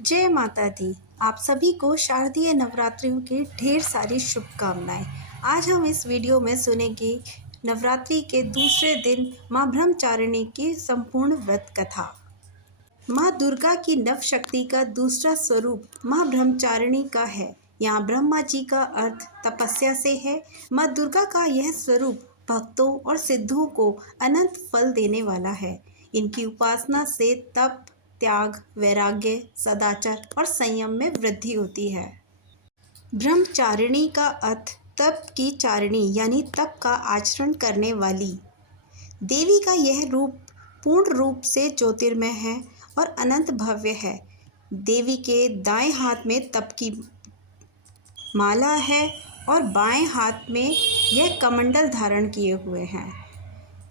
जय माता दी। आप सभी को शारदीय नवरात्रियों की ढेर सारी शुभकामनाएं। आज हम इस वीडियो में सुनेंगे नवरात्रि के दूसरे दिन माँ ब्रह्मचारिणी की संपूर्ण व्रत कथा। माँ दुर्गा की नव शक्ति का दूसरा स्वरूप माँ ब्रह्मचारिणी का है। यहाँ ब्रह्मा जी का अर्थ तपस्या से है। माँ दुर्गा का यह स्वरूप भक्तों और सिद्धों को अनंत फल देने वाला है। इनकी उपासना से तप, त्याग, वैराग्य, सदाचार और संयम में वृद्धि होती है। ब्रह्मचारिणी का अर्थ तप की चारिणी यानी तप का आचरण करने वाली। देवी का यह रूप पूर्ण रूप से ज्योतिर्मय है और अनंत भव्य है। देवी के दाएं हाथ में तप की माला है और बाएं हाथ में यह कमंडल धारण किए हुए हैं।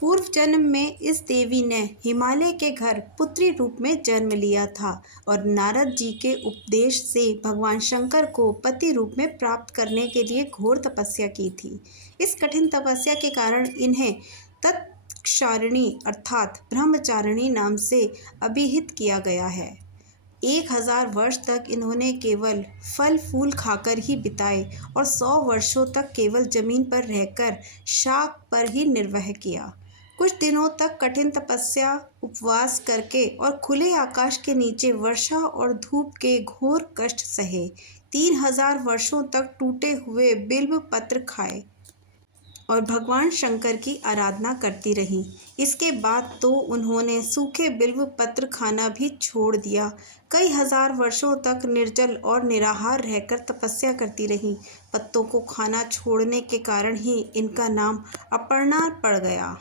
पूर्व जन्म में इस देवी ने हिमालय के घर पुत्री रूप में जन्म लिया था और नारद जी के उपदेश से भगवान शंकर को पति रूप में प्राप्त करने के लिए घोर तपस्या की थी। इस कठिन तपस्या के कारण इन्हें तत्क्षारिणी अर्थात ब्रह्मचारिणी नाम से अभिहित किया गया है। 1000 वर्ष तक इन्होंने केवल फल फूल खाकर ही बिताए और 100 वर्षों तक केवल जमीन पर रहकर शाक पर ही निर्वाह किया। कुछ दिनों तक कठिन तपस्या, उपवास करके और खुले आकाश के नीचे वर्षा और धूप के घोर कष्ट सहे। 3000 वर्षों तक टूटे हुए बिल्व पत्र खाए और भगवान शंकर की आराधना करती रहीं। इसके बाद तो उन्होंने सूखे बिल्व पत्र खाना भी छोड़ दिया। कई हजार वर्षों तक निर्जल और निराहार रहकर तपस्या करती रहीं। पत्तों को खाना छोड़ने के कारण ही इनका नाम अपर्णा पड़ गया।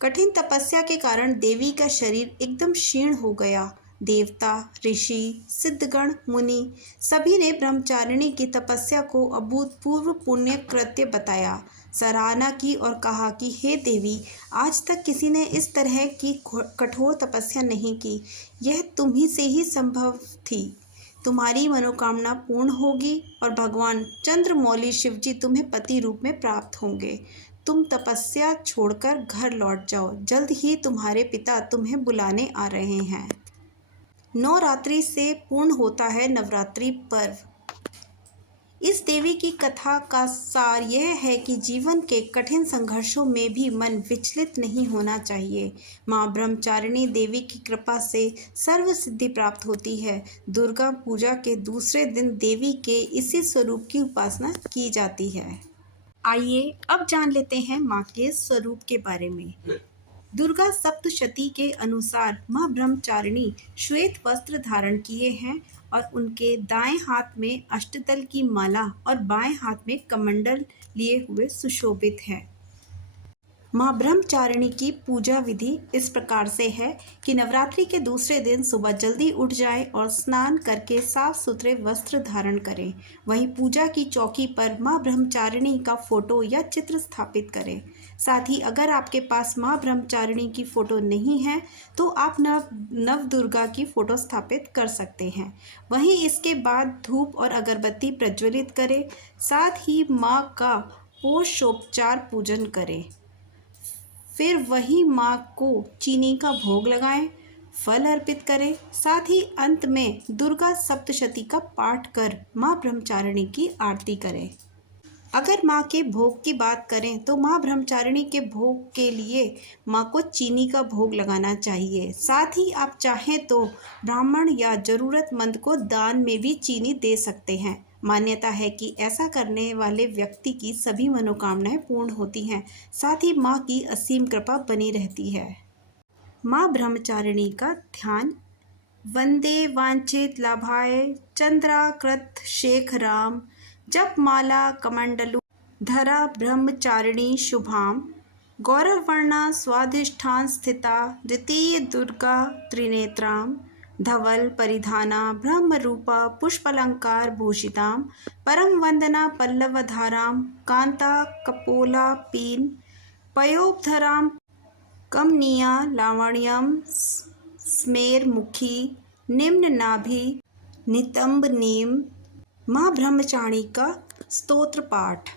कठिन तपस्या के कारण देवी का शरीर एकदम क्षीण हो गया। देवता, ऋषि, सिद्धगण, मुनि सभी ने ब्रह्मचारिणी की तपस्या को अभूतपूर्व पुण्य कृत्य बताया, सराहना की और कहा कि हे देवी, आज तक किसी ने इस तरह की कठोर तपस्या नहीं की। यह तुम्ही से ही संभव थी। तुम्हारी मनोकामना पूर्ण होगी और भगवान चंद्रमौली शिवजी तुम्हें पति रूप में प्राप्त होंगे। तुम तपस्या छोड़कर घर लौट जाओ, जल्द ही तुम्हारे पिता तुम्हें बुलाने आ रहे हैं। नवरात्रि से पूर्ण होता है नवरात्रि पर्व। इस देवी की कथा का सार यह है कि जीवन के कठिन संघर्षों में भी मन विचलित नहीं होना चाहिए। माँ ब्रह्मचारिणी देवी की कृपा से सर्व सिद्धि प्राप्त होती है। दुर्गा पूजा के दूसरे दिन देवी के इसी स्वरूप की उपासना की जाती है। आइए अब जान लेते हैं माँ के स्वरूप के बारे में। दुर्गा सप्तशती के अनुसार माँ ब्रह्मचारिणी श्वेत वस्त्र धारण किए हैं और उनके दाएं हाथ में अष्टदल की माला और बाएं हाथ में कमंडल लिए हुए सुशोभित है। माँ ब्रह्मचारिणी की पूजा विधि इस प्रकार से है कि नवरात्रि के दूसरे दिन सुबह जल्दी उठ जाए और स्नान करके साफ सुथरे वस्त्र धारण करें। वहीं पूजा की चौकी पर माँ ब्रह्मचारिणी का फोटो या चित्र स्थापित करें। साथ ही अगर आपके पास माँ ब्रह्मचारिणी की फोटो नहीं है तो आप नव दुर्गा की फोटो स्थापित कर सकते हैं। वहीं इसके बाद धूप और अगरबत्ती प्रज्वलित करें। साथ ही माँ का पोषोपचार पूजन करें। फिर वही माँ को चीनी का भोग लगाएं, फल अर्पित करें। साथ ही अंत में दुर्गा सप्तशती का पाठ कर माँ ब्रह्मचारिणी की आरती करें। अगर माँ के भोग की बात करें तो माँ ब्रह्मचारिणी के भोग के लिए माँ को चीनी का भोग लगाना चाहिए। साथ ही आप चाहें तो ब्राह्मण या ज़रूरतमंद को दान में भी चीनी दे सकते हैं। मान्यता है कि ऐसा करने वाले व्यक्ति की सभी मनोकामनाएं पूर्ण होती हैं। साथ ही माँ की असीम कृपा बनी रहती है। माँ ब्रह्मचारिणी का ध्यान। वंदे वांछित लाभाय चंद्राकृत शेखराम, जप माला कमंडलु धरा ब्रह्मचारिणी शुभाम, गौरवर्णा स्वाधिष्ठान स्थिता द्वितीय दुर्गा त्रिनेत्राम, धवल परिधाना ब्रह्म रूपा पुष्पलंकार भूषिताम, परम वंदना पल्लवधाराम कांता कपोला पीन, पयोधराम कमनीया लावण्यम स्मेर मुखी निम्न नाभि नितंब नीम। माँ ब्रह्मचारिणी का स्तोत्र पाठ।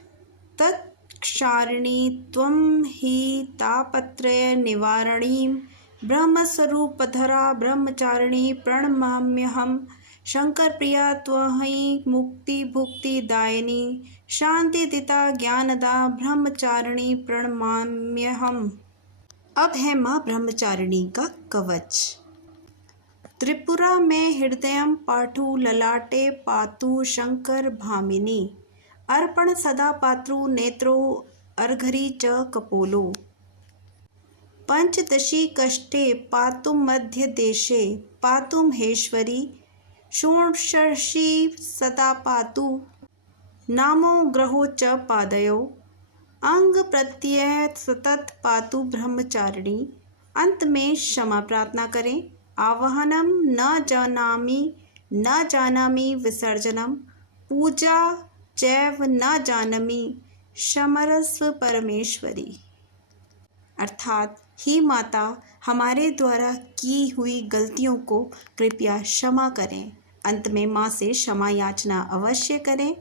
तत्क्षारिणी त्वं हि तापत्रय निवारणीं ब्रह्मस्वरूपधरा ब्रह्मचारिणी प्रणमाम्यहम्। शंकर प्रिया त्वयि मुक्ति भुक्तिदायिनी शांतिदिता ज्ञानदा ब्रह्मचारिणी प्रणमाम्यहम्। अब है माँ ब्रह्मचारिणी का कवच। त्रिपुरा में हृदयं पाठु ललाटे पातु शंकर भामिनी। अर्पण सदा पात्रु नेत्रो अर्घरी च कपोलो। पंचदशी कष्टे पातुं मध्य देशे पातुं हेश्वरी। षोडशी सदा पातु नामो ग्रहो च पादयो। अंग प्रत्यय सतत पातु ब्रह्मचारिणी। अंत में क्षमा प्रार्थना करें। आवाहनम न जानामि विसर्जनम। पूजा चैव न जानामि क्षमस्व परमेश्वरी। अर्थात ही माता, हमारे द्वारा की हुई गलतियों को कृपया क्षमा करें। अंत में माँ से क्षमा याचना अवश्य करें।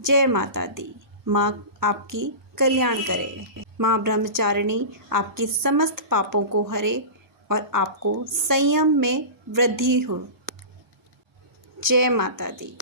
जय माता दी। माँ आपकी कल्याण करे। माँ ब्रह्मचारिणी आपके समस्त पापों को हरे और आपको संयम में वृद्धि हो। जय माता दी।